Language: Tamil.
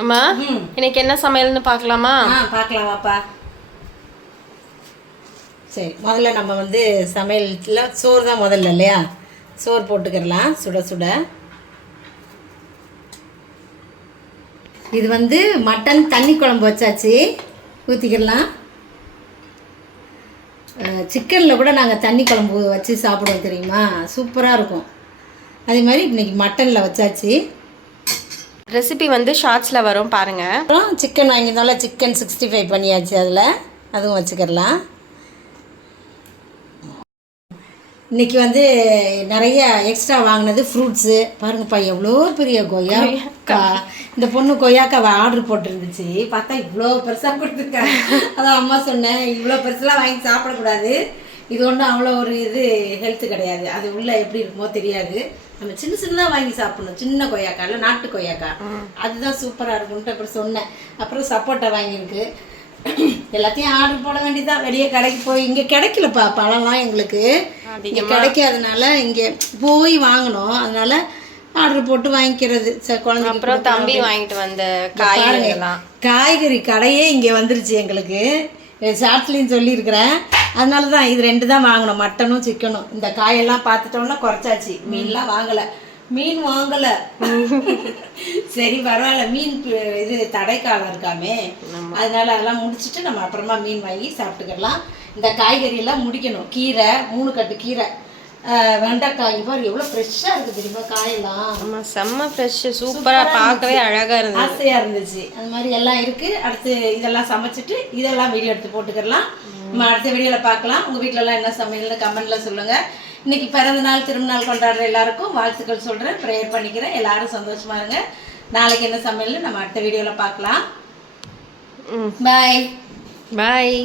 அம்மா இன்னைக்கு என்ன சமையல்னு பார்க்கலாமா? பார்க்கலாம் வாப்பா. சரி, முதல்ல நம்ம வந்து சமையலில் சோறு தான் முதல்ல இல்லையா? சோறு போட்டுக்கிடலாம் சுட சுட. இது வந்து மட்டன் தண்ணி குழம்பு வச்சாச்சு, ஊற்றிக்கிடலாம். சிக்கனில் கூட நாங்கள் தண்ணி குழம்பு வச்சு சாப்பிடுவோம் தெரியுமா, சூப்பராக இருக்கும். அதே மாதிரி இன்றைக்கி மட்டனில் வச்சாச்சு. ரெசிபி வந்து ஷார்ட்ஸில் வரும் பாருங்கள். அப்புறம் சிக்கன் வாங்கியிருந்தாலும் சிக்கன் 65 பண்ணியாச்சு, அதில் அதுவும் வச்சுக்கிடலாம். இன்றைக்கி வந்து நிறைய எக்ஸ்ட்ரா வாங்கினது ஃப்ரூட்ஸு. பாருங்கப்பா, எவ்வளோ பெரிய கொய்யாக்கா. இந்த பொண்ணு கொய்யாக்காவை ஆர்டர் போட்டுருந்துச்சு, பார்த்தா இவ்வளோ பெருசாக கொடுத்துருக்காங்க. அதான் அம்மா சொன்னேன், இவ்வளோ பெருசெலாம் வாங்கி சாப்பிடக்கூடாது, இது ஒன்றும் அவ்வளோ ஒரு இது ஹெல்த்து கிடையாது, அது உள்ளே எப்படி இருக்குமோ தெரியாது. நம்ம சின்ன சின்னதாக வாங்கி சாப்பிடணும், சின்ன கொய்யாக்கா இல்லை நாட்டு கொய்யாக்கா, அதுதான் சூப்பராக இருக்கும்ன்ட்டு அப்புறம் சொன்னேன். அப்புறம் சப்போட்டா வாங்கியிருக்கு. எல்லாத்தையும் ஆர்டர் போட வேண்டியதான். வெளியே கடைக்கு போய் இங்கே கிடைக்கலப்பா பழம்லாம், எங்களுக்கு இங்கே கிடைக்காதனால இங்கே போய் வாங்கணும். அதனால ஆர்டர் போட்டு வாங்கிக்கிறது. குழந்தைங்க அப்புறம் தம்பி வாங்கிட்டு வந்த காய்கறி கடையே இங்கே வந்துருச்சு எங்களுக்கு. ஷார்ட்ஸ்லேயும் சொல்லியிருக்கிறேன். அதனால தான் இது 2 தான் வாங்கணும், மட்டனும் சிக்கனும். இந்த காயெல்லாம் பார்த்துட்டோம்னா குறைச்சாச்சு. மீன்லாம் வாங்கலை, மீன் வாங்கலை. சரி பரவாயில்ல, மீன் இது தடைக்காலம் இருக்காமே, அதனால அதெல்லாம் முடிச்சுட்டு நம்ம அப்புறமா மீன் வாங்கி சாப்பிட்டுக்கலாம். இந்த காய்கறியெல்லாம் முடிக்கணும். கீரை 3 கட்டு கீரை, வெண்டைக்காய் பாரு எவ்வளோ ஃப்ரெஷ்ஷாக இருக்குது தெரியுமா காயெல்லாம். ஆமாம், செம்ம ஃப்ரெஷ்ஷு, சூப்பராக, பார்க்கவே அழகாக இருந்துச்சு, ஆசையாக இருந்துச்சு. அது மாதிரி எல்லாம் இருக்குது. அடுத்து இதெல்லாம் சமைச்சிட்டு இதெல்லாம் வீடியோ எடுத்து போட்டுக்கலாம். நம்ம அடுத்த வீடியோவில் பார்க்கலாம். உங்கள் வீட்டிலலாம் என்ன சமையல்னு கமெண்ட்டில் சொல்லுங்கள். இன்றைக்கி பிறந்த நாள் திருநாள் கொண்டாடுற எல்லாருக்கும் வாழ்த்துக்கள் சொல்கிறேன், ப்ரேயர் பண்ணிக்கிறேன். எல்லோரும் சந்தோஷமாக இருங்க. நாளைக்கு என்ன சமையல்னு நம்ம அடுத்த வீடியோவில் பார்க்கலாம். பாய் பாய்.